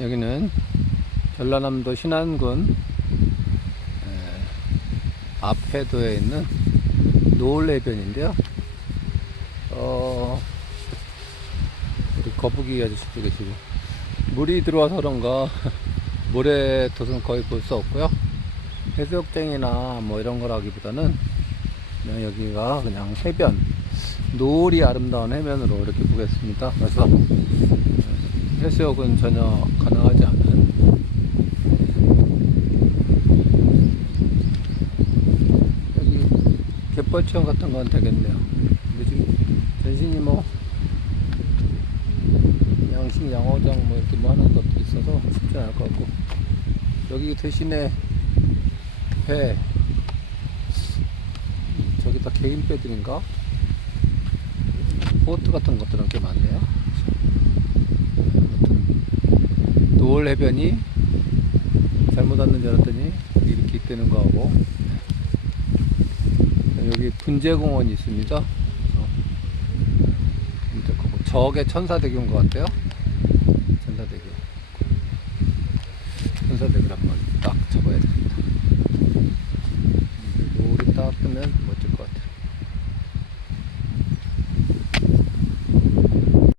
여기는 전라남도 신안군 에, 앞해도에 있는 노을해변인데요. 어, 우리 거북이 아저씨 쪽에 지금 물이 들어와서 그런가 모래텄은 거의 볼 수 없고요. 해수욕장이나 뭐 이런 거라기보다는 그냥 여기가 그냥 해변, 노을이 아름다운 해변으로 이렇게 보겠습니다. 그래서 해수욕은 전혀 가능하지 않은 여기 갯벌 체험 같은 건 되겠네요. 근데 지금 전신이 뭐 양식 양어장 뭐 이렇게 뭐 하는 것도 있어서 쉽지 않을 것 같고 여기 대신에 배 저기 다 개인 배들인가 보트 같은 것들은 꽤 많네요. 노을 해변이 잘못 왔는 줄 알았더니 이렇게 있다는 거하고 여기 분재공원이 있습니다. 저게 천사대교인 것 같아요. 천사대교. 노을이 딱